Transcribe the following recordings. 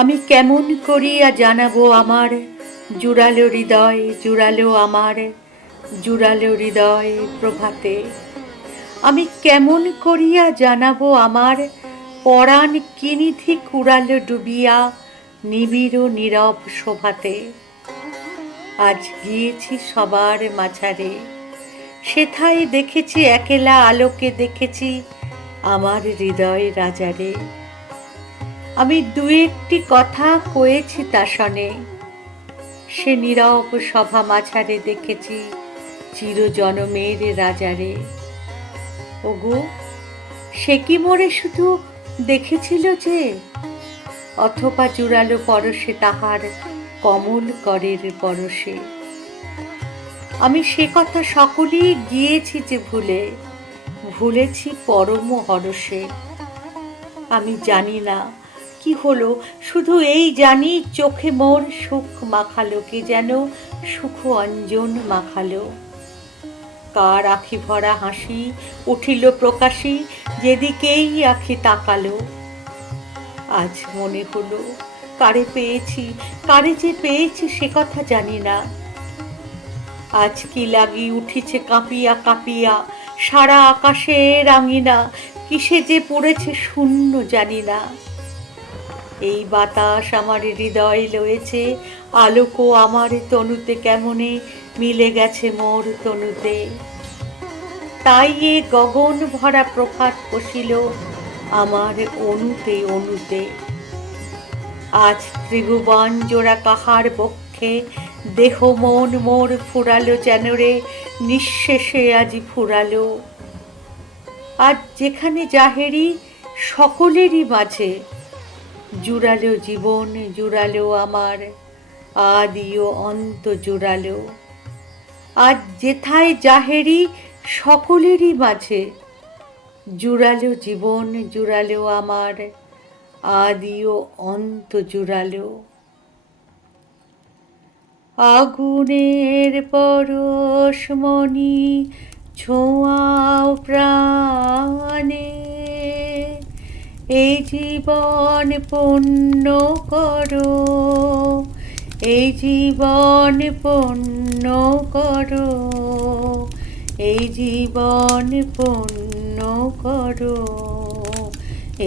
আমি কেমন করিয়া জানাবো আমার জুড়ালো হৃদয়, জুড়ালো আমার জুড়ালো হৃদয় প্রভাতে। আমি কেমন করিয়া জানাবো আমার পরাণ কিনিথি কুড়ালো ডুবিয়া নিবিড় নীরব শোভাতে। আজ গিয়েছি সবার মাঝারে, সেথায় দেখেছি একেলা আলোকে, দেখেছি আমার হৃদয় রাজারে। আমি দু একটি কথা কয়েছি তা শনে, সে নীরব সভা মাঝারে দেখেছি চিরজনমের রাজারে। ওগো, সে কি মোরে শুধু দেখেছিল যে, অথবা জুড়ালো পরশে তাহার কমল করের পরশে। আমি সে কথা সকলেই গিয়েছি যে ভুলে, ভুলেছি পরম হরষে। আমি জানি না কি হলো, শুধু এই জানি চোখে মোর সুখ মাখালো, কে যেন সুখ অঞ্জন মাখালো। কার আখি ভরা হাসি উঠিল প্রকাশী, যেদিকেই আখি তাকালো। আজ মনে হলো কারে পেয়েছি, কারে যে পেয়েছি সে কথা জানি না। আজ কি লাগি উঠিছে কাঁপিয়া কাঁপিয়া সারা আকাশে রাঙিনা, কিসে যে পড়েছে শূন্য জানি না। এই বাতাস আমার হৃদয় লয়েছে, আলোকও আমার তনুতে কেমনে মিলে গেছে মোর তনুতে। তাই এ গগন ভরা প্রভাত বসিল আমার অনুতে অনুতে। আজ ত্রিভুবন জোড়া কাহার বক্ষে দেহ মন মোর ফুরালো যেন রে, নিঃশেষে আজি ফুরালো। আজ যেখানে যাহেরি সকলেরই মাঝে, জুড়ালো জীবন, জুড়ালো আমার আদি ও অন্ত জুড়ালো। আজ যেথায় যাহেরি সকলেরই মাঝে, জুড়ালো জীবন, জুড়ালো আমার আদি ও অন্ত জুড়ালো। আগুনের পরশমণি ছোঁয়াও প্রাণে, এই জীবন পূর্ণ করো, এই জীবন পূর্ণ করো, এই জীবন পূর্ণ করো,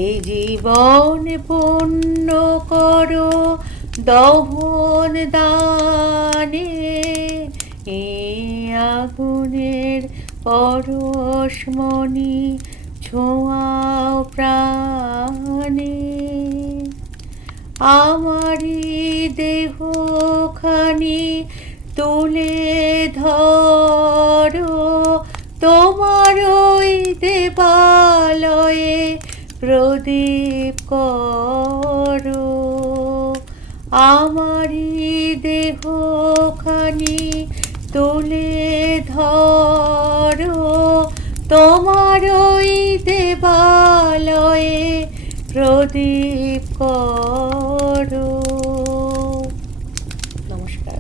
এই জীবন পূর্ণ করো দহন দানে। এ আগুনের পরশমণি ছোঁয়াও প্রাণে, আমারি দেহখানি তুলে ধরো, তোমার ওই দেবালয়ে প্রদীপ করো। আমারি দেহখানি তুলে ধরো, তোমার ওই দেবালয়ে প্রদীপ করো। নমস্কার।